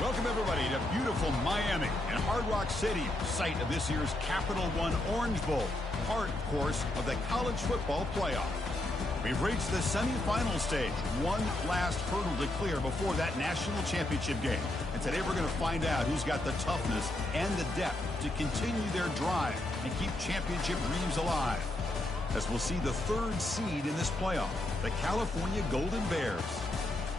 Welcome, everybody, to beautiful Miami and Hard Rock City, site of this year's Capital One Orange Bowl, part, of course, of the college football playoff. We've reached the semifinal stage, one last hurdle to clear before that national championship game. And today we're going to find out who's got the toughness and the depth to continue their drive and keep championship dreams alive. As we'll see the third seed in this playoff, the California Golden Bears,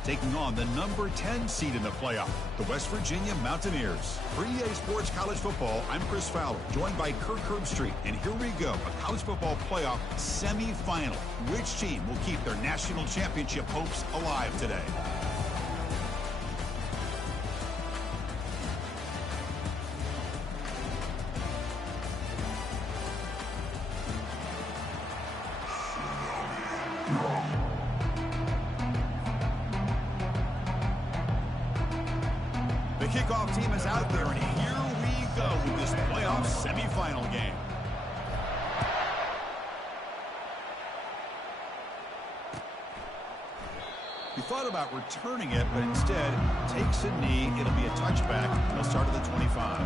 taking on the number 10 seed in the playoff, the West Virginia Mountaineers. For EA Sports College Football, I'm Chris Fowler, joined by Kirk Herbstreit. And here we go, a college football playoff semifinal. Which team will keep their national championship hopes alive today? The kickoff team is out there, and here we go with this playoff semifinal game. He thought about returning it, but instead takes a knee. It'll be a touchback. He'll start at the 25.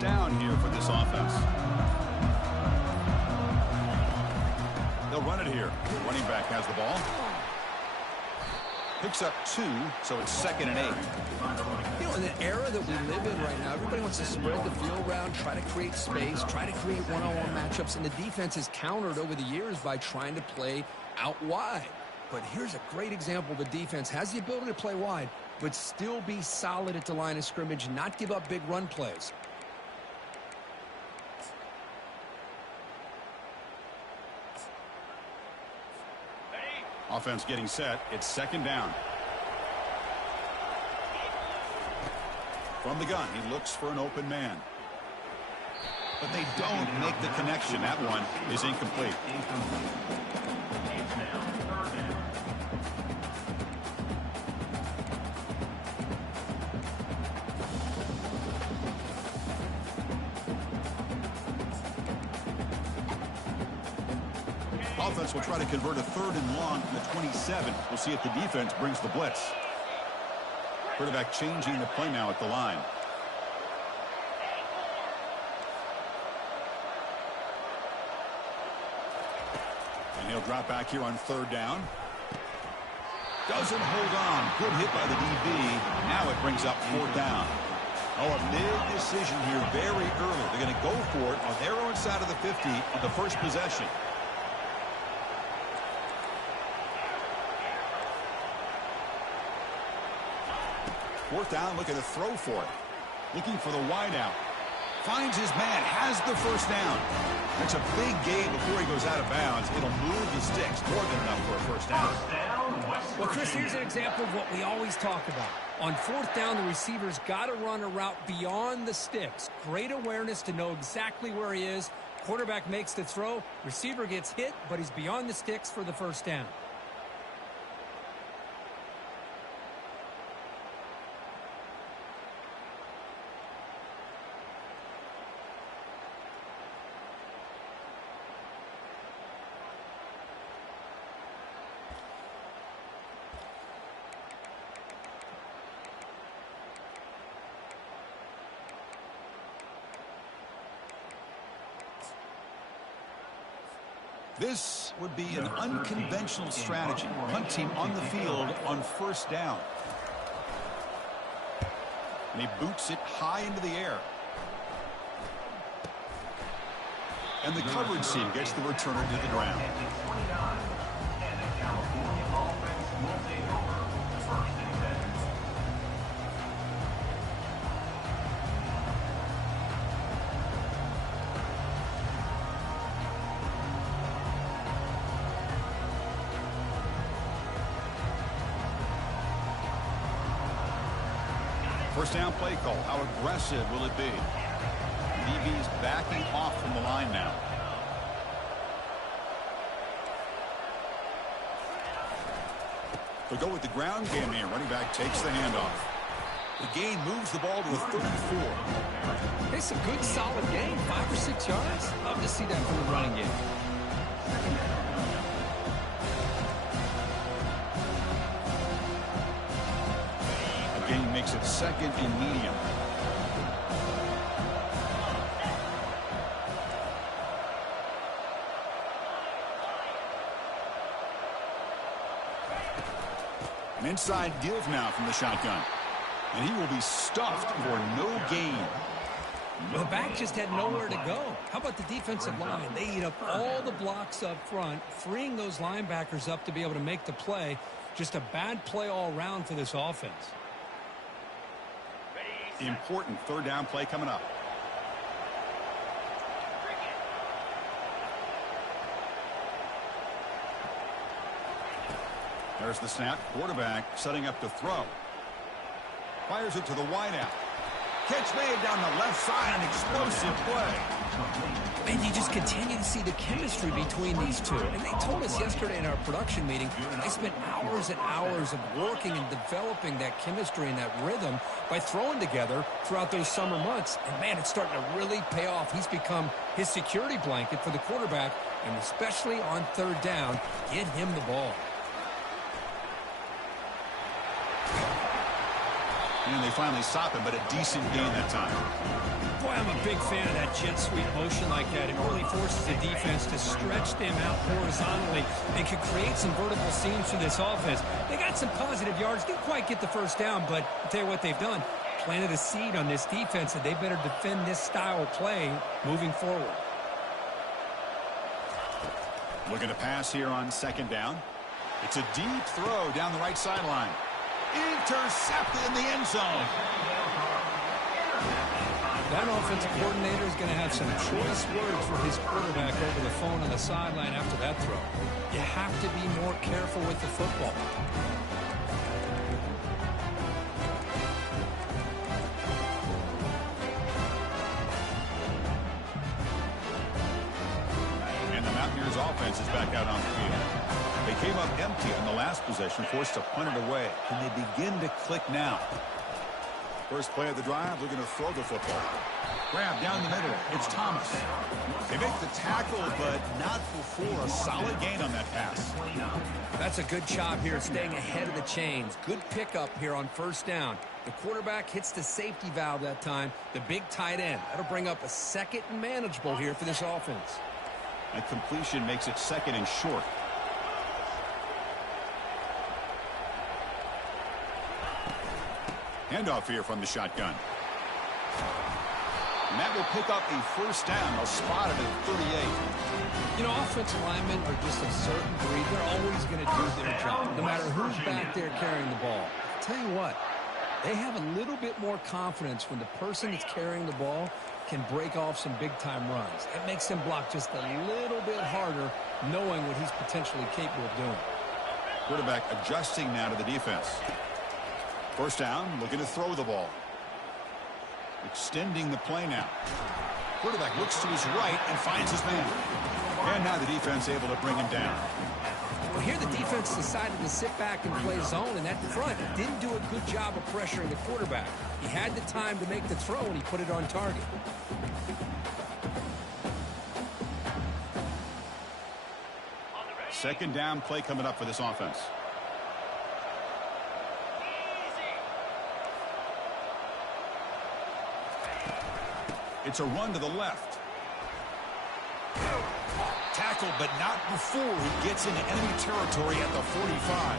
Down here for this offense. They'll run it here. The running back has the ball. Picks up 2, so it's 2nd and 8. You know, in the era that we live in right now, everybody wants to spread the field around, try to create space, try to create one-on-one matchups, and the defense has countered over the years by trying to play out wide. But here's a great example. The defense has the ability to play wide, but still be solid at the line of scrimmage, not give up big run plays. Offense getting set. It's 2nd down. From the gun, he looks for an open man. But they don't make the connection. That one is incomplete. Offense will try to convert a 3rd and long from the 27. We'll see if the defense brings the blitz. Quarterback changing the play now at the line. And he'll drop back here on 3rd down. Doesn't hold on. Good hit by the DB. Now it brings up 4th down. Oh, a big decision here very early. They're going to go for it on their own side of the 50 on the first possession. 4th down, looking to throw for it. Looking for the wideout. Finds his man, has the 1st down. That's a big gain before he goes out of bounds. It'll move the sticks, more than enough for a 1st down. Well, Chris, here's an example of what we always talk about. On 4th down, the receiver's got to run a route beyond the sticks. Great awareness to know exactly where he is. Quarterback makes the throw. Receiver gets hit, but he's beyond the sticks for the 1st down. This would be an unconventional strategy. Punt team on the field on 1st down. And he boots it high into the air. And the coverage team gets the returner to the ground. First down play call. How aggressive will it be? DB's backing off from the line now. They'll go with the ground game here. Running back takes the handoff. The gain moves the ball to a 34. It's a good, solid game. 5 or 6 yards. Love to see that from the running game. The gain makes it second and medium. An inside give now from the shotgun. And he will be stuffed for no gain. Well, the back just had nowhere to go. How about the defensive line? They eat up all the blocks up front, freeing those linebackers up to be able to make the play. Just a bad play all around for this offense. Important third down play coming up. There's the snap. Quarterback setting up to throw. Fires it to the wideout. Catch made down the left side. An explosive play. And you just continue to see the chemistry between these two. And they told us yesterday in our production meeting, they spent hours and hours of working and developing that chemistry and that rhythm by throwing together throughout those summer months. And, man, it's starting to really pay off. He's become his security blanket for the quarterback, and especially on third down, get him the ball. And they finally stop him, but a decent gain that time. Boy, I'm a big fan of that jet sweep motion like that. It really forces the defense to stretch them out horizontally and can create some vertical seams for this offense. They got some positive yards. Didn't quite get the first down, but I'll tell you what they've done. Planted a seed on this defense that they better defend this style of play moving forward. Looking to pass here on second down. It's a deep throw down the right sideline. Intercepted in the end zone. That offensive coordinator is going to have some choice words for his quarterback over the phone on the sideline after that throw. You have to be more careful with the football. And the Mountaineers offense is back out on the field. They came up empty on the last possession, forced to punt it away. Can they begin to click now? First play of the drive, they're going to throw the football. Grab down the middle. It's Thomas. They make the tackle, but not before a solid gain on that pass. That's a good job here staying ahead of the chains. Good pickup here on first down. The quarterback hits the safety valve that time. The big tight end. That'll bring up a second and manageable here for this offense. That completion makes it second and short. Handoff here from the shotgun. And that will pick up a first down. They'll spot it at 38. You know, offensive linemen are just a certain breed. They're always going to do their job, no matter who's back there carrying the ball. I'll tell you what, they have a little bit more confidence when the person that's carrying the ball can break off some big-time runs. It makes them block just a little bit harder, knowing what he's potentially capable of doing. Quarterback adjusting now to the defense. First down, looking to throw the ball. Extending the play now. Quarterback looks to his right and finds his man. And now the defense able to bring him down. Well, here the defense decided to sit back and play zone, and that front didn't do a good job of pressuring the quarterback. He had the time to make the throw, and he put it on target. Second down play coming up for this offense. It's a run to the left. Tackled, but not before he gets into enemy territory at the 45.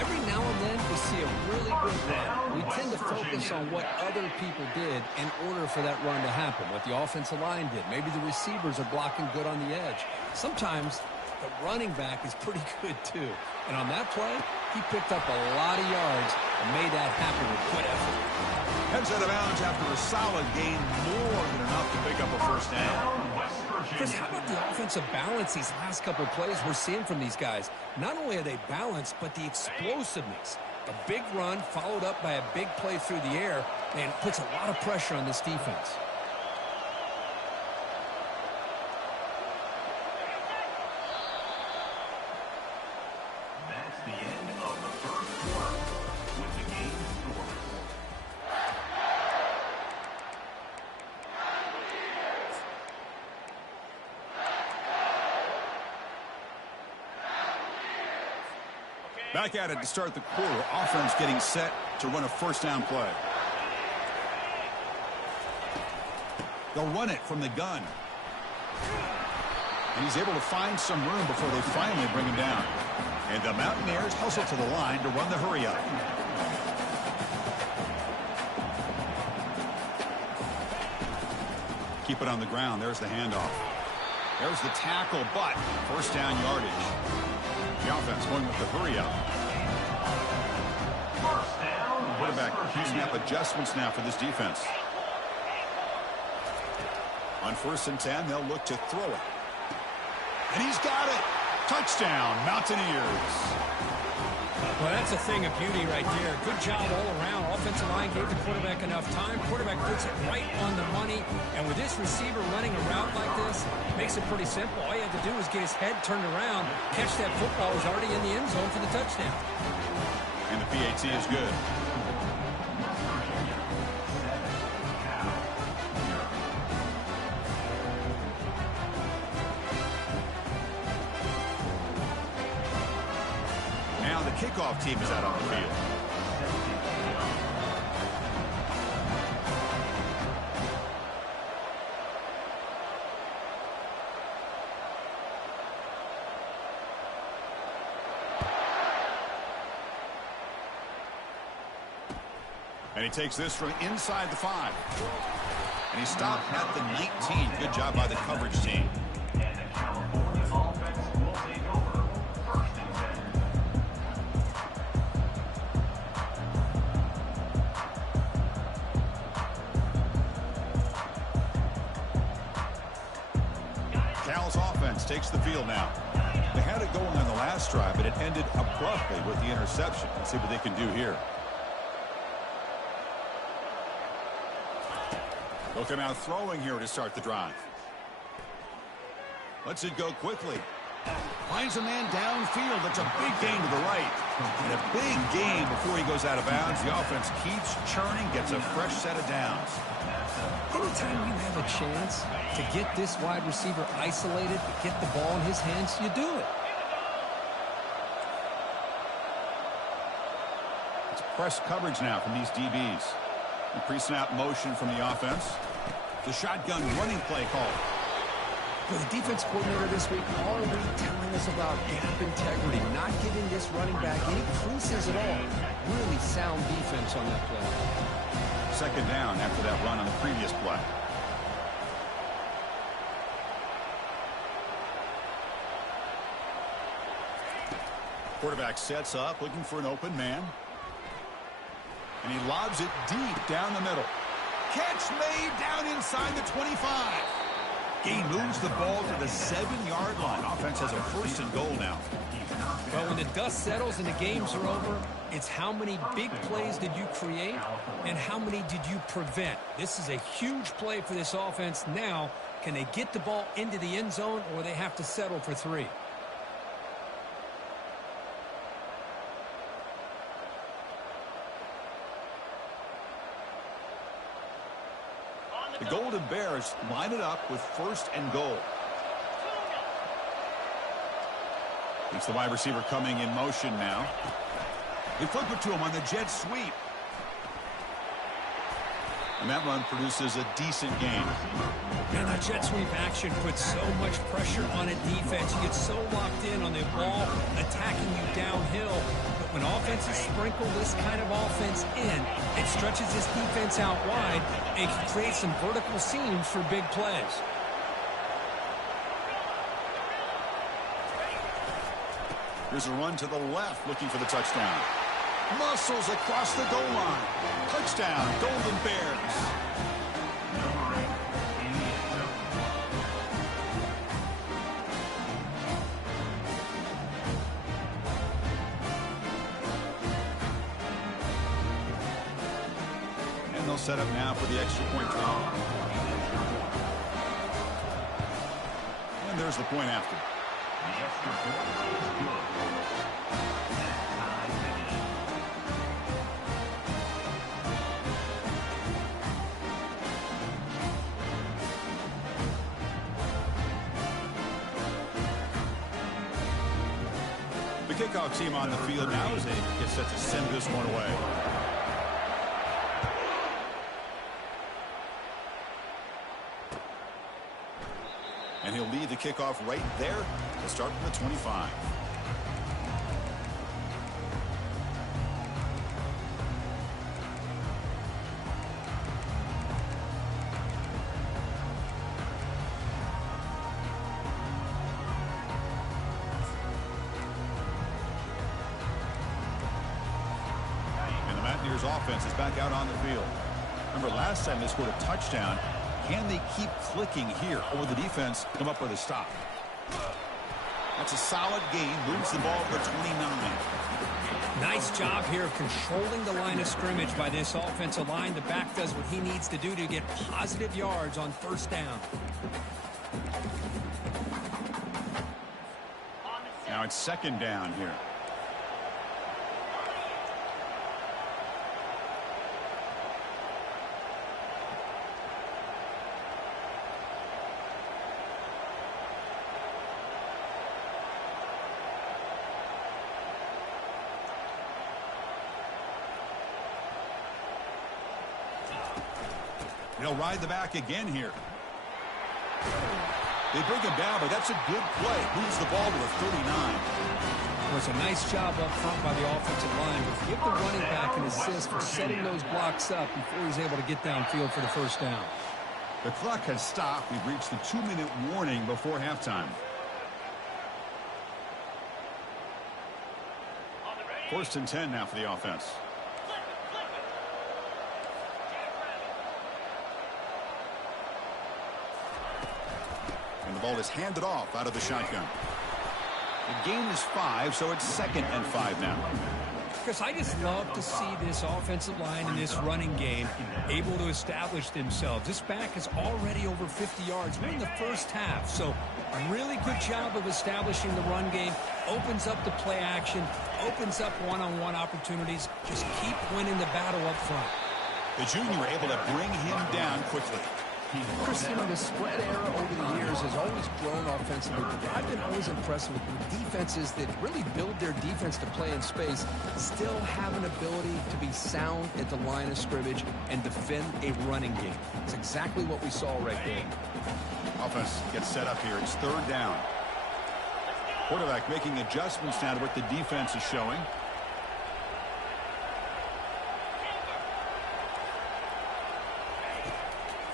Every now and then we see a really good run. We tend to focus on what other people did in order for that run to happen, what the offensive line did. Maybe the receivers are blocking good on the edge. Sometimes the running back is pretty good too. And on that play, he picked up a lot of yards and made that happen with good effort. Heads out of bounds after a solid gain, more than enough to pick up a first down. Chris, how about the offensive balance these last couple of plays we're seeing from these guys? Not only are they balanced, but the explosiveness. A big run followed up by a big play through the air, and it puts a lot of pressure on this defense. That's the end of Back at it to start the quarter. Offense getting set to run a first down play. They'll run it from the gun. And he's able to find some room before they finally bring him down. And the Mountaineers hustle to the line to run the hurry up. Keep it on the ground. There's the handoff. There's the tackle, but first down yardage. The offense going with the hurry up. Quarterback snap adjustments now for this defense. On 1st and 10, they'll look to throw it. And he's got it. Touchdown, Mountaineers. Well, that's a thing of beauty right there. Good job all around. Offensive line gave the quarterback enough time. Quarterback puts it right on the money. And with this receiver running a route like this, makes it pretty simple. All you have to do is get his head turned around, catch that football. He's already in the end zone for the touchdown. And the PAT is good. Now the kickoff team is out on the field. And he takes this from inside the 5. And he stopped at the 19. Good job by the coverage team. Cal's offense takes the field now. They had it going on the last drive, but it ended abruptly with the interception. Let's see what they can do here. They'll come out throwing here to start the drive. Lets it go quickly. Finds a man downfield. That's a big gain to the right. And a big gain before he goes out of bounds. The offense keeps churning, gets a fresh set of downs. Anytime you have a chance to get this wide receiver isolated, get the ball in his hands, you do it. It's press coverage now from these DBs. The pre-snap motion from the offense. The shotgun running play call. For the defense coordinator this week, already telling us about gap integrity, not giving this running back any creases at all. Really sound defense on that play. Second down after that run on the previous play. Quarterback sets up, looking for an open man. And he lobs it deep down the middle. Catch made down inside the 25. He moves the ball to the 7-yard line. Offense has a 1st and goal now. Well, when the dust settles and the games are over, it's how many big plays did you create and how many did you prevent. This is a huge play for this offense. Now, can they get the ball into the end zone or they have to settle for 3? The Golden Bears line it up with 1st and goal. It's the wide receiver coming in motion now. They flip it to him on the jet sweep. And that run produces a decent gain. And the jet sweep action puts so much pressure on a defense. You get so locked in on the ball attacking you downhill. But when offenses sprinkle this kind of offense in, it stretches this defense out wide and can create some vertical seams for big plays. Here's a run to the left looking for the touchdown. Muscles across the goal line. Touchdown, Golden Bears. And they'll set up now for the extra point try. And there's the point after. The extra point is good. The kickoff team on the field now as they get set to send this one away. And he'll lead the kickoff right there to start from the 25. Offense is back out on the field. Remember, last time they scored a touchdown. Can they keep clicking here, or the defense come up with a stop? That's a solid gain. Moves the ball to the 29. Nice job here of controlling the line of scrimmage by this offensive line. The back does what he needs to do to get positive yards on first down. Now it's second down here. He'll ride the back again here. They bring him down, but that's a good play. Moves the ball to the 39. It was a nice job up front by the offensive line. But give the running back an assist for setting those blocks up before he's able to get downfield for the first down. The clock has stopped. We've reached the 2-minute warning before halftime. First and 10 now for the offense. And the ball is handed off out of the shotgun. The gain is 5, so it's second and 5 now. Chris, I just love to see this offensive line and this running game able to establish themselves. This back is already over 50 yards. We're in the first half, so a really good job of establishing the run game. Opens up the play action, opens up one-on-one opportunities. Just keep winning the battle up front. The junior able to bring him down quickly. Chris, you know, the spread era over the years has always grown offensively, but I've been always impressed with defenses that really build their defense to play in space, still have an ability to be sound at the line of scrimmage and defend a running game. It's exactly what we saw right there. Offense gets set up here. It's third down. Quarterback making adjustments now to what the defense is showing.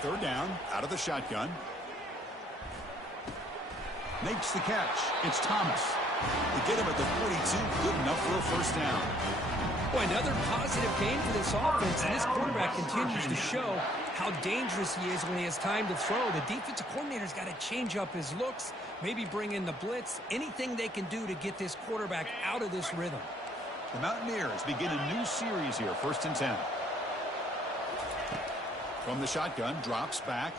Third down, out of the shotgun. Makes the catch. It's Thomas. They get him at the 42. Good enough for a first down. Boy, another positive game for this offense, and this quarterback continues to show how dangerous he is when he has time to throw. The defensive coordinator's got to change up his looks, maybe bring in the blitz, anything they can do to get this quarterback out of this rhythm. The Mountaineers begin a new series here, first and 10. From the shotgun, drops back.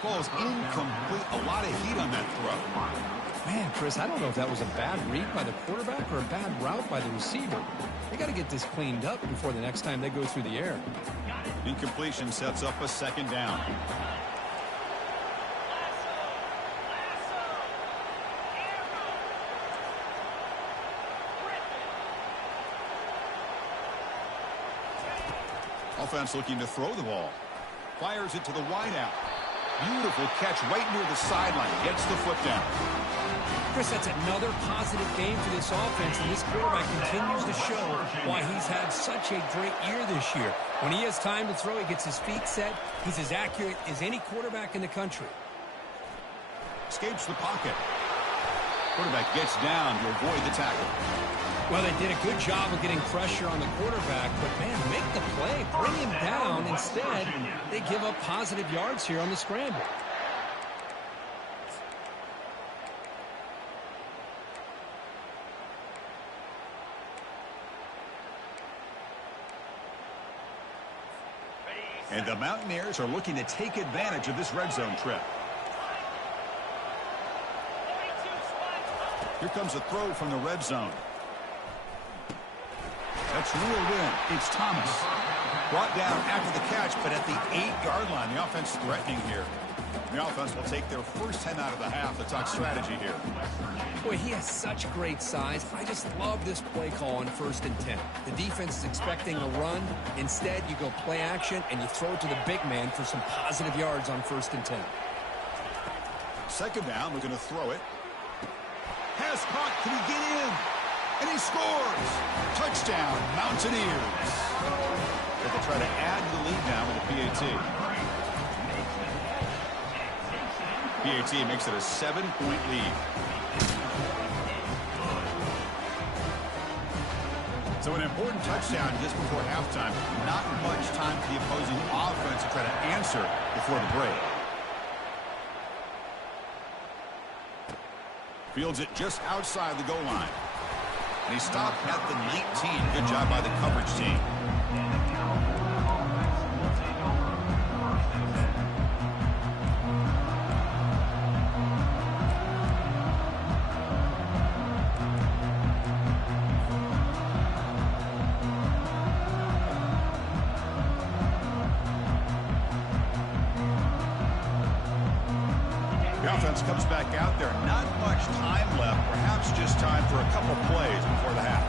Ball's incomplete. A lot of heat on that throw. Man, Chris, I don't know if that was a bad read by the quarterback or a bad route by the receiver. They got to get this cleaned up before the next time they go through the air. Incompletion sets up a second down. Offense looking to throw the ball. Fires it to the wideout. Beautiful catch right near the sideline. Gets the foot down. Chris, that's another positive game for this offense, and this quarterback continues to show why he's had such a great year this year. When he has time to throw, he gets his feet set. He's as accurate as any quarterback in the country. Escapes the pocket. Quarterback gets down to avoid the tackle. Well, they did a good job of getting pressure on the quarterback, but, man, make the play. Bring him down. Instead, they give up positive yards here on the scramble. And the Mountaineers are looking to take advantage of this red zone trip. Here comes a throw from the red zone. That's reeled in. It's Thomas. Brought down after the catch, but at the 8-yard line. The offense threatening here. The offense will take their first 10 out of the half. Let's talk strategy here. Boy, he has such great size. I just love this play call on 1st and 10. The defense is expecting a run. Instead, you go play action, and you throw it to the big man for some positive yards on 1st and 10. Second down, we're going to throw it. Pass caught. Can he get in? And he scores. Touchdown, Mountaineers. They'll try to add the lead now with a PAT. PAT makes it a 7-point lead. So an important touchdown just before halftime. Not much time for the opposing offense to try to answer before the break. Fields it just outside the goal line. And he stopped at the 19. Good job by the coverage team. Comes back out there. Not much time left. Perhaps just time for a couple plays before the half.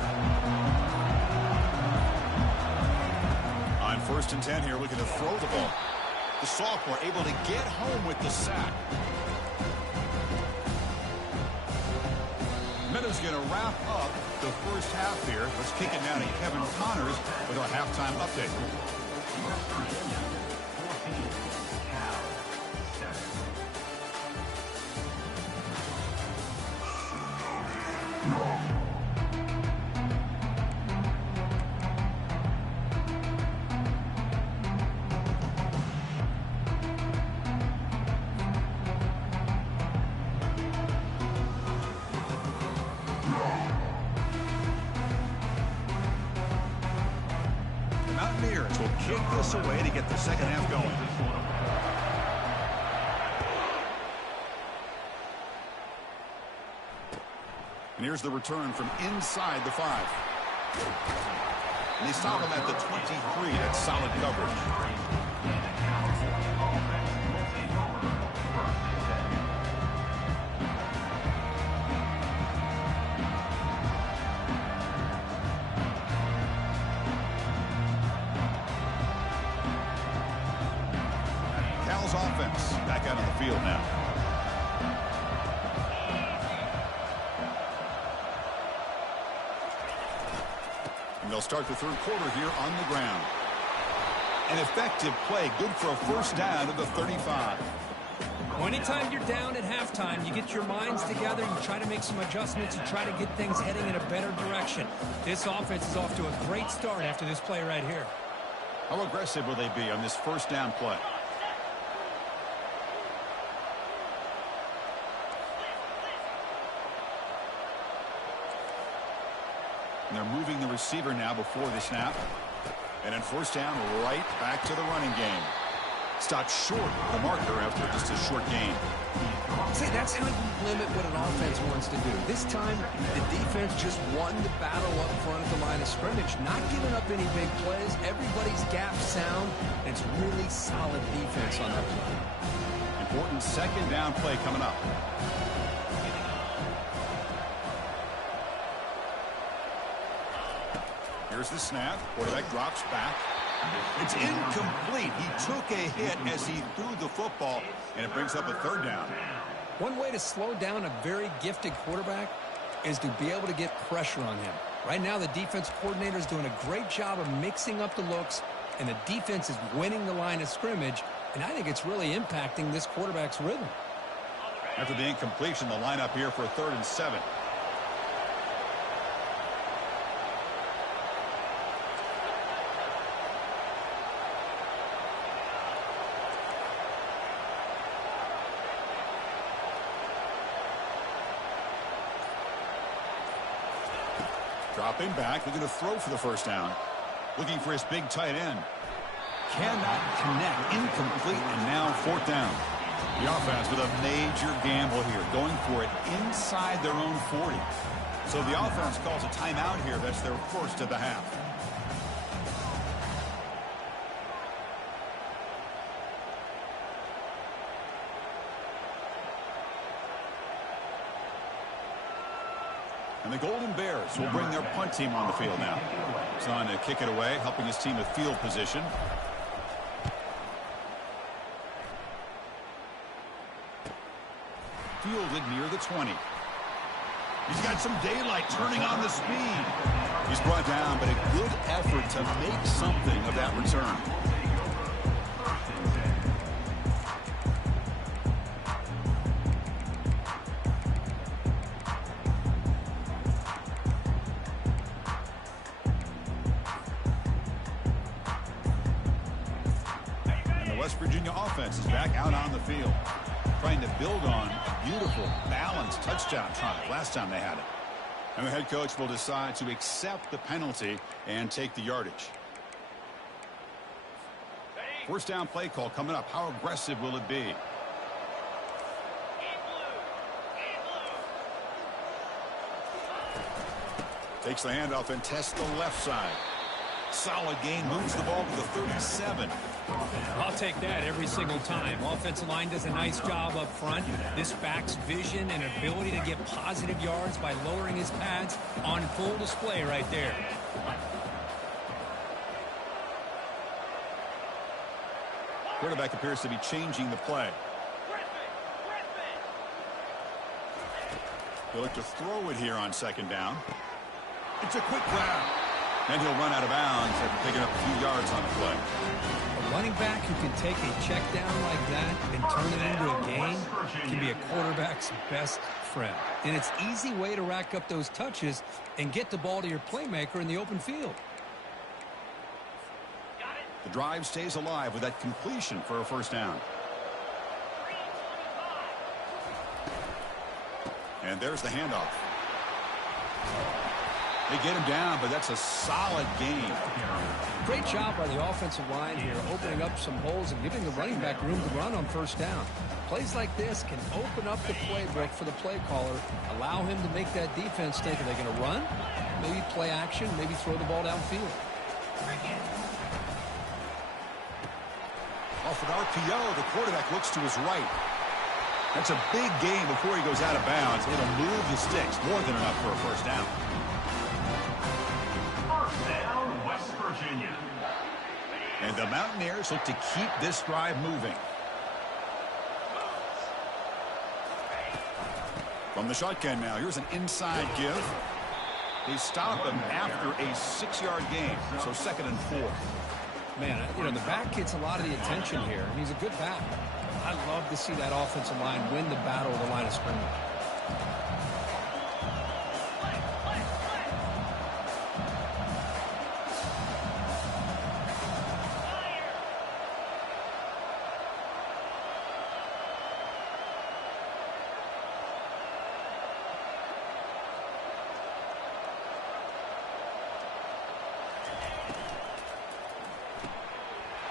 On 1st and 10 here, looking to throw the ball. The sophomore able to get home with the sack. Meadows going to wrap up the first half here. Let's kick it down to Kevin Connors with our halftime update. Mountaineers will kick this away to get the second half going. And here's the return from inside the 5. And they stop him at the 23. That's solid coverage. Offense back out on the field now. And they'll start the third quarter here on the ground. An effective play, good for a first down at the 35. Anytime you're down at halftime, you get your minds together, you try to make some adjustments, you try to get things heading in a better direction. This offense is off to a great start after this play right here. How aggressive will they be on this first down play? And they're moving the receiver now before the snap. And in first down, right back to the running game. Stopped short of the marker after just a short gain. See, that's how you limit what an offense wants to do. This time, the defense just won the battle up front at the line of scrimmage, not giving up any big plays. Everybody's gap sound, and it's really solid defense on that play. Important second down play coming up. Here's the snap. Quarterback drops back. It's incomplete. He took a hit as he threw the football, and it brings up a third down. One way to slow down a very gifted quarterback is to be able to get pressure on him. Right now, the defense coordinator is doing a great job of mixing up the looks, and the defense is winning the line of scrimmage, and I think it's really impacting this quarterback's rhythm. After the incompletion, the lineup here for a 3rd and 7. Dropping back, looking to throw for the first down. Looking for his big tight end. Cannot connect, incomplete, and now 4th down. The offense with a major gamble here, going for it inside their own 40. So the offense calls a timeout here. That's their first of the half. And the Golden Bears will bring their punt team on the field now. It's on to kick it away, helping his team with field position. Fielded near the 20. He's got some daylight turning on the speed. He's brought down, but a good effort to make something of that return. And the West Virginia offense is back out on the field, trying to build on a beautiful, balanced touchdown drive last time they had it. And the head coach will decide to accept the penalty and take the yardage. First down play call coming up. How aggressive will it be? Takes the handoff and tests the left side. Solid gain, moves the ball to the 37. I'll take that every single time. Offensive line does a nice job up front. This back's vision and ability to get positive yards by lowering his pads on full display right there. Quarterback appears to be changing the play. He'll look to throw it here on second down. It's a quick grab. Then he'll run out of bounds after picking up a few yards on the play. A running back who can take a check down like that and turn it into a gain can be a quarterback's best friend. And it's an easy way to rack up those touches and get the ball to your playmaker in the open field. The drive stays alive with that completion for a first down. And there's the handoff. They get him down, but that's a solid gain. Great job by the offensive line here, opening up some holes and giving the running back room to run on first down. Plays like this can open up the playbook for the play caller, allow him to make that defense think, are they going to run? Maybe play action, maybe throw the ball downfield. Off an RPO, the quarterback looks to his right. That's a big gain before he goes out of bounds. It'll move the sticks, more than enough for a first down. West Virginia. And the Mountaineers look to keep this drive moving. From the shotgun now, here's an inside give. They stop him after a 6-yard gain, so 2nd and 4. Man, you know, the back gets a lot of the attention here, and he's a good back. I love to see that offensive line win the battle of the line of scrimmage.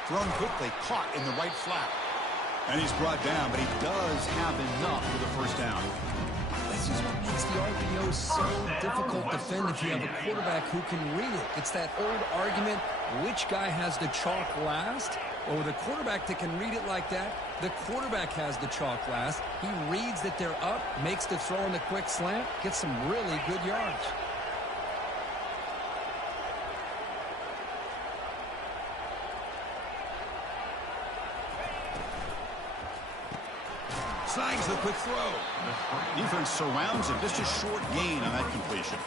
Thrown quickly, caught in the right flat. And he's brought down, but he does have enough for the first down. This is what makes the RPO so difficult to defend if you have a quarterback who can read it. It's that old argument, which guy has the chalk last? Well, with a quarterback that can read it like that, the quarterback has the chalk last. He reads that they're up, makes the throw in the quick slant, gets some really good yards. Snags the quick throw. Defense surrounds him. Just a short gain on that completion.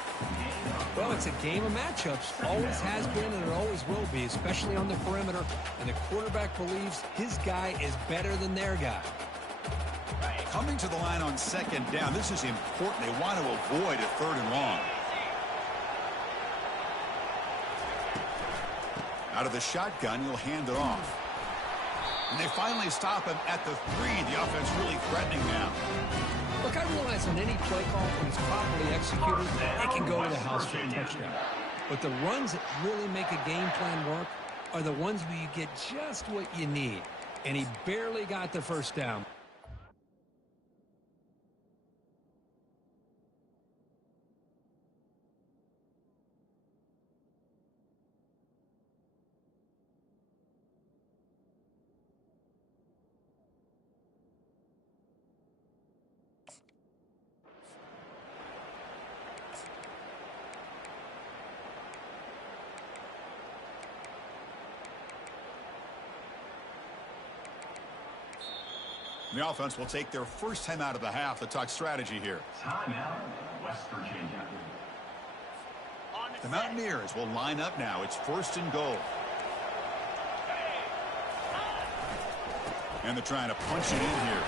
Well, it's a game of matchups. Always has been and it always will be, especially on the perimeter. And the quarterback believes his guy is better than their guy. Coming to the line on second down. This is important. They want to avoid a 3rd and long. Out of the shotgun, he'll hand it off. And they finally stop him at the 3. The offense really threatening now. Look, I realize on any play call, when it's properly executed, it can go to the house for a touchdown. But the runs that really make a game plan work are the ones where you get just what you need. And he barely got the first down. The offense will take their first time out of the half. The talk strategy here. Timeout, West Virginia. The Mountaineers will line up now. It's 1st and goal. And they're trying to punch it in here.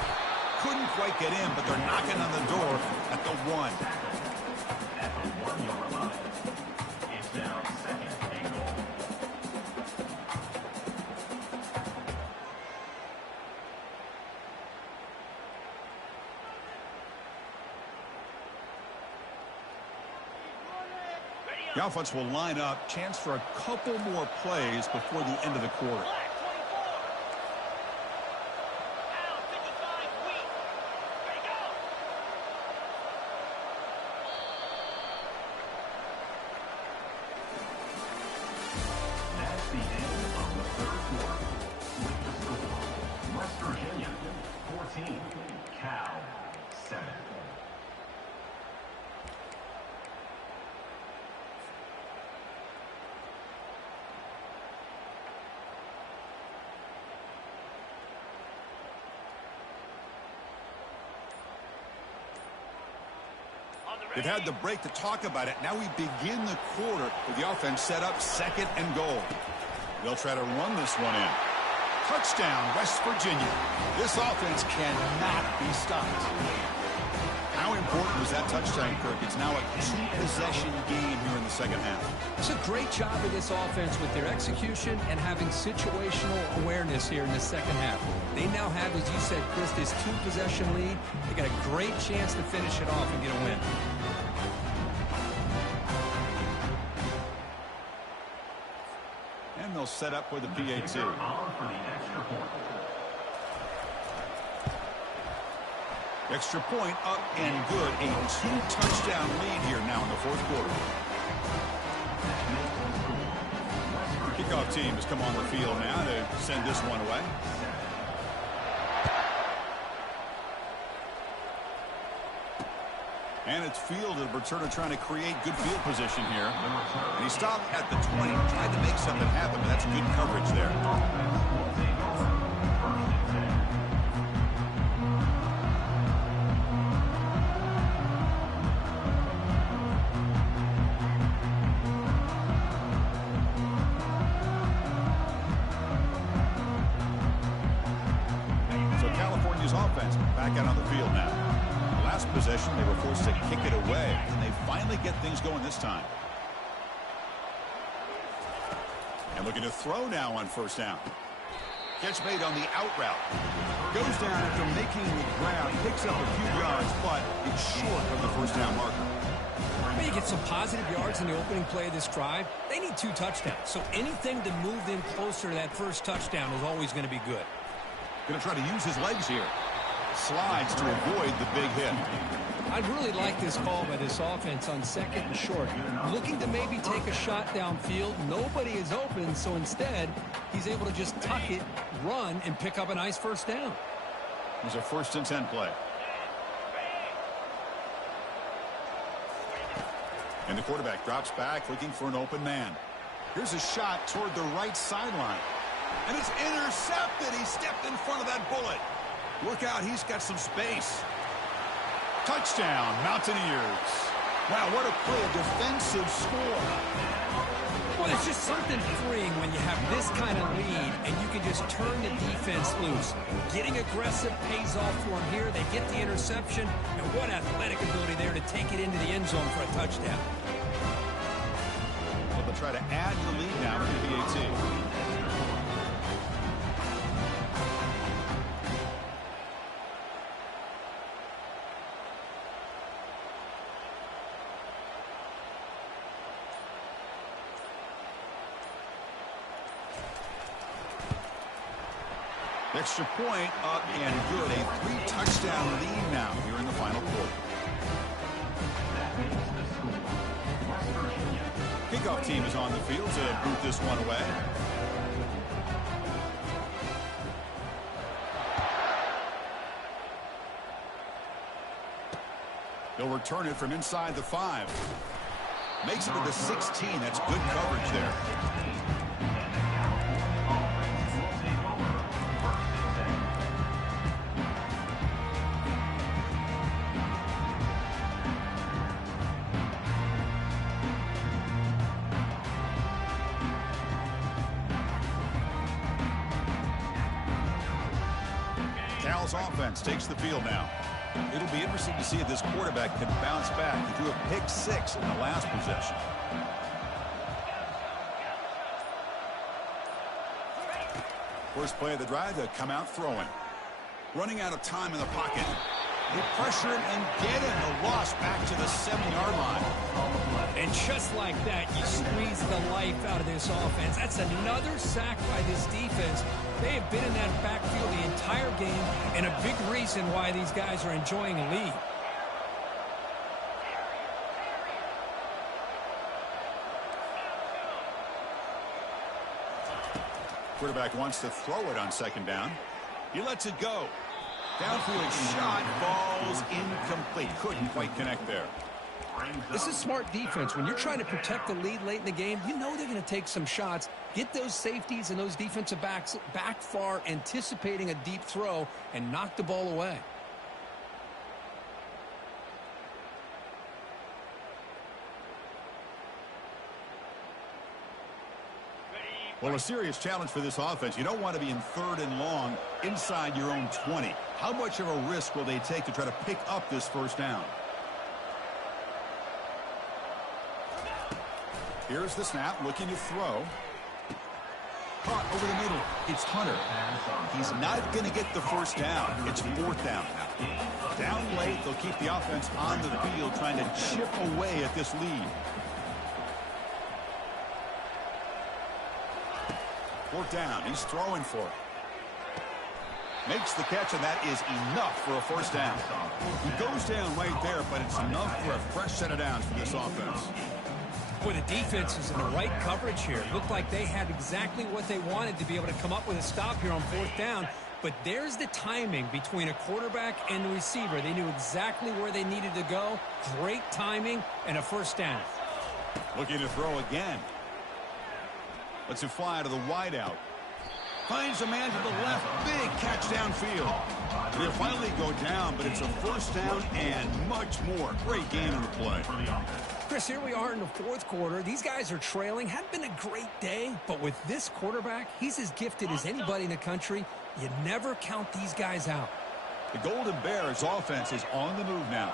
Couldn't quite get in, but they're knocking on the door at the 1. At the 1-yard line. It's now 2nd and goal. The offense will line up. Chance for a couple more plays before the end of the quarter. That's the end of the 3rd quarter. With the score, West Virginia 14, Cal 7. They've had the break to talk about it. Now we begin the quarter with the offense set up 2nd and goal. They'll try to run this one in. Touchdown, West Virginia. This offense cannot be stopped. How important was that touchdown, Kirk? It's now a 2-possession game here in the 2nd half. It's a great job of this offense with their execution and having situational awareness here in the 2nd half. They now have, as you said, Chris, this 2-possession lead. They got a great chance to finish it off and get a win. And they'll set up with a PAT. On for the extra point. Extra point up and good. A 2-touchdown lead here now in the 4th quarter. Kickoff team has come on the field now to send this one away. And it's fielded. Returner trying to create good field position here. And he stopped at the 20. Tried to make something happen, but that's good coverage there. So California's offense back out on the field now. Last possession, they were forced to kick it away, and they finally get things going this time. And looking to throw now on 1st down. Catch made on the out route. Goes down after making the grab, picks up a few yards, but it's short of the 1st down marker. Well, you get some positive yards in the opening play of this drive. They need 2 touchdowns, so anything to move them closer to that 1st touchdown is always going to be good. Going to try to use his legs here. Slides to avoid the big hit. I really like this call by this offense on 2nd and short. Looking to maybe take a shot downfield. Nobody is open, so instead, he's able to just tuck it, run, and pick up a nice 1st down. It was a 1st and 10 play. And the quarterback drops back, looking for an open man. Here's a shot toward the right sideline. And it's intercepted. He stepped in front of that bullet. Look out, he's got some space. Touchdown, Mountaineers. Wow, what a play, a defensive score. Well, there's just something freeing when you have this kind of lead and you can just turn the defense loose. Getting aggressive pays off for them here. They get the interception, and what athletic ability there to take it into the end zone for a touchdown. Well, they'll try to add the lead now to the PAT. Extra point up and good. A 3-touchdown lead now here in the final quarter. Kickoff team is on the field to boot this one away. They'll return it from inside the 5. Makes it to the 16. That's good coverage there. Cal's offense takes the field now. It'll be interesting to see if this quarterback can bounce back. He threw a pick 6 in the last possession. First play of the drive, they'll come out throwing. Running out of time in the pocket. They pressure it and get him. The loss back to the 7-yard line. And just like that, you squeeze the life out of this offense. That's another sack by this defense. They have been in that backfield the entire game, and a big reason why these guys are enjoying a lead. Quarterback wants to throw it on second down. He lets it go. Downfield shot, falls incomplete. Couldn't quite connect there. This is smart defense. When you're trying to protect the lead late in the game, you know they're going to take some shots, get those safeties and those defensive backs back far, anticipating a deep throw, and knock the ball away. Well, a serious challenge for this offense. You don't want to be in 3rd and long inside your own 20. How much of a risk will they take to try to pick up this first down? Here's the snap, looking to throw. Caught over the middle. It's Hunter. He's not going to get the first down. It's 4th down now. Down late, they'll keep the offense on the field trying to chip away at this lead. 4th down. He's throwing for it. Makes the catch, and that is enough for a first down. He goes down right there, but it's enough for a fresh set of downs for this offense. Boy, the defense is in the right coverage here. Looked like they had exactly what they wanted to be able to come up with a stop here on 4th down. But there's the timing between a quarterback and the receiver. They knew exactly where they needed to go. Great timing and a first down. Looking to throw again. Lets it fly to the wideout. Finds a man to the left. Big catch downfield. They'll finally go down, but it's a first down and much more. Great game in the play. Chris, here we are in the 4th quarter. These guys are trailing. Hadn't been a great day, but with this quarterback, he's as gifted as anybody in the country. You never count these guys out. The Golden Bears offense is on the move now.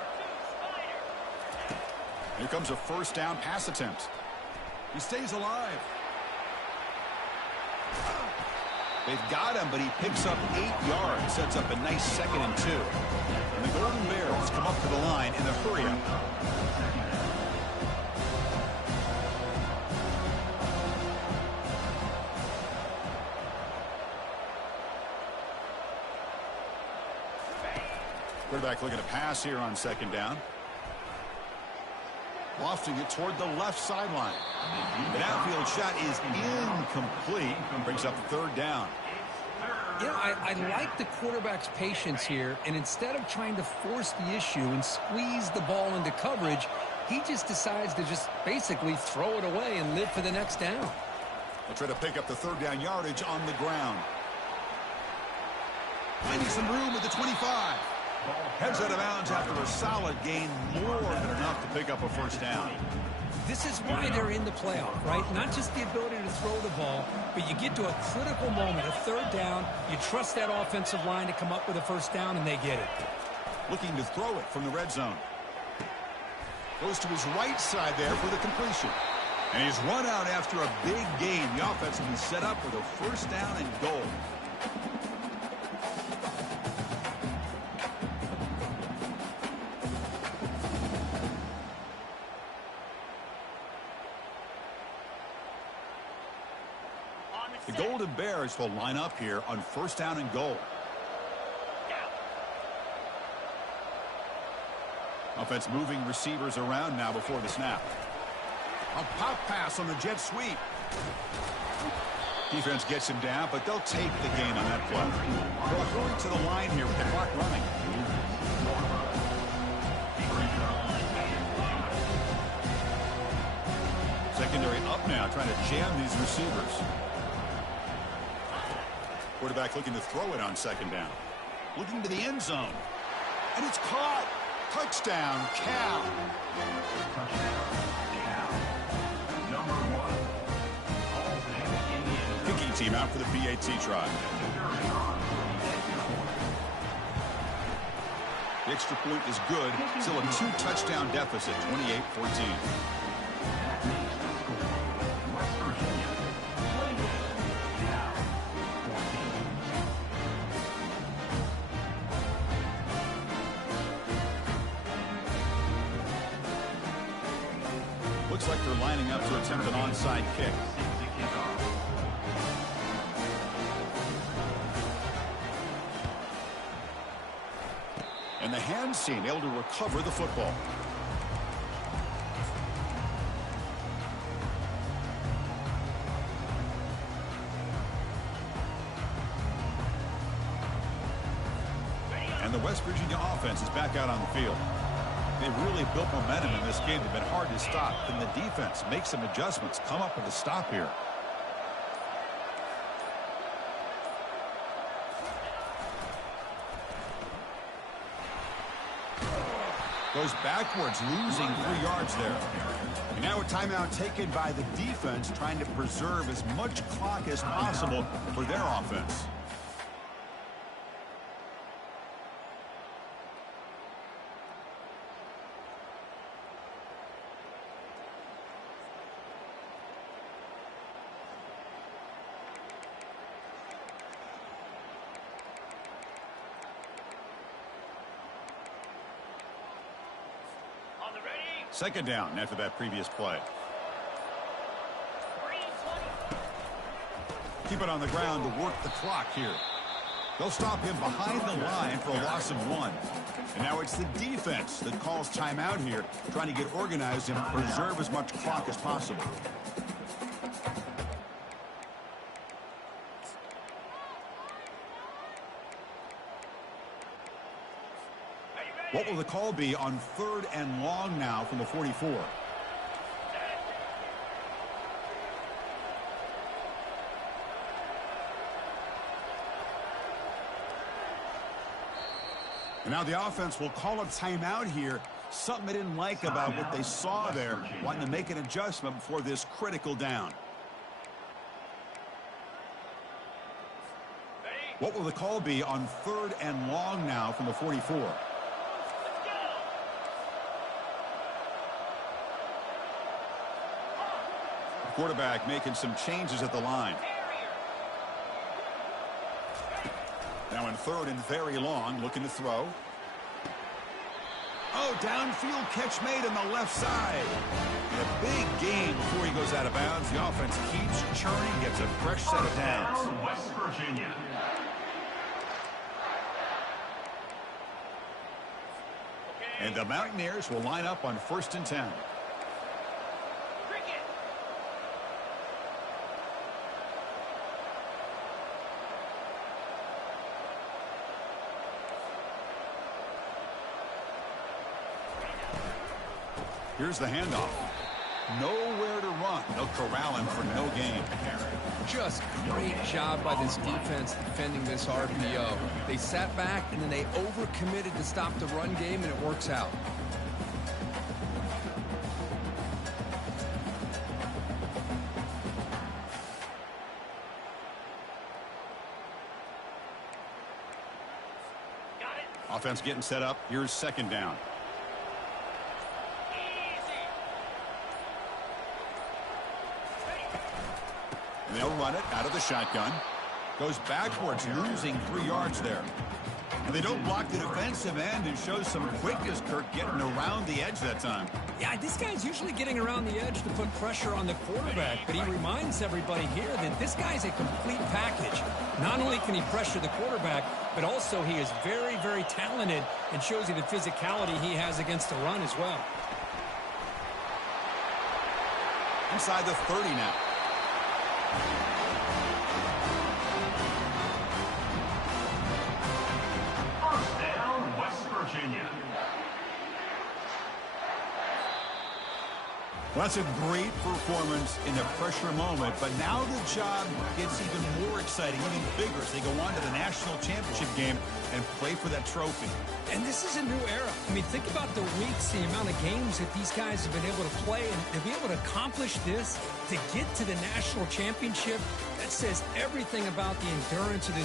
Here comes a first down pass attempt. He stays alive. They've got him, but he picks up 8 yards. Sets up a nice 2nd and 2. And the Golden Bears come up to the line in a hurry-up. Quarterback looking to pass here on second down. Lofting it toward the left sideline. The downfield shot is incomplete. Brings up 3rd down. You know, I like the quarterback's patience here, and instead of trying to force the issue and squeeze the ball into coverage, he just decides to just basically throw it away and live for the next down. They'll try to pick up the 3rd down yardage on the ground. Finding some room at the 25. Heads out of bounds after a solid gain, more than enough to pick up a first down. This is why they're in the playoff, right? Not just the ability to throw the ball, but you get to a critical moment, a 3rd down, you trust that offensive line to come up with a first down, and they get it. Looking to throw it from the red zone. Goes to his right side there for the completion. And he's run out after a big gain. The offense will be set up with a first down and goal. The Golden Bears will line up here on first down and goal. Offense moving receivers around now before the snap. A pop pass on the jet sweep. Defense gets him down, but they'll take the gain on that play. They're going to the line here with the clock running. Secondary up now, trying to jam these receivers. Quarterback looking to throw it on second down. Looking to the end zone. And it's caught. Touchdown, Cal. Kicking team out for the PAT try. The extra point is good. Still a 2-touchdown deficit, 28-14. West Virginia 28, Cal 14. Looks like they're lining up to attempt an onside kick. To kick off. And the hands team able to recover the football. And the West Virginia offense is back out on the field. They've really built momentum in this game. They've been hard to stop. Can the defense make some adjustments, come up with a stop here? Goes backwards, losing 3 yards there. And now a timeout taken by the defense, trying to preserve as much clock as possible for their offense. Second down after that previous play. Keep it on the ground to work the clock here. They'll stop him behind the line for a loss of 1. And now it's the defense that calls timeout here, trying to get organized and preserve as much clock as possible. What will the call be on 3rd and long now from the 44? And now the offense will call a timeout here. Something they didn't like about what they saw there, wanting to make an adjustment before this critical down. What will the call be on 3rd and long now from the 44? Quarterback making some changes at the line. Now in 3rd and very long, looking to throw. Oh, downfield catch made on the left side. And a big gain before he goes out of bounds. The offense keeps churning, gets a fresh set of downs. West Virginia. And the Mountaineers will line up on 1st and 10. Here's the handoff. Nowhere to run. They'll corral him for no gain. Just great job by this defense defending this RPO. They sat back, and then they overcommitted to stop the run game, and it works out. Offense getting set up. Here's 2nd down. They'll run it out of the shotgun. Goes backwards, losing 3 yards there. And they don't block the defensive end and shows some quickness, Kirk, getting around the edge that time. Yeah, this guy's usually getting around the edge to put pressure on the quarterback, but he reminds everybody here that this guy's a complete package. Not only can he pressure the quarterback, but also he is very, very talented and shows you the physicality he has against the run as well. Inside the 30 now. First down, West Virginia. Well, that's a great performance in the pressure moment, but now the job gets even more exciting, even bigger as they go on to the national championship game and play for that trophy. And this is a new era. I mean, think about the weeks, the amount of games that these guys have been able to play, and to be able to accomplish this, to get to the national championship, that says everything about the endurance of this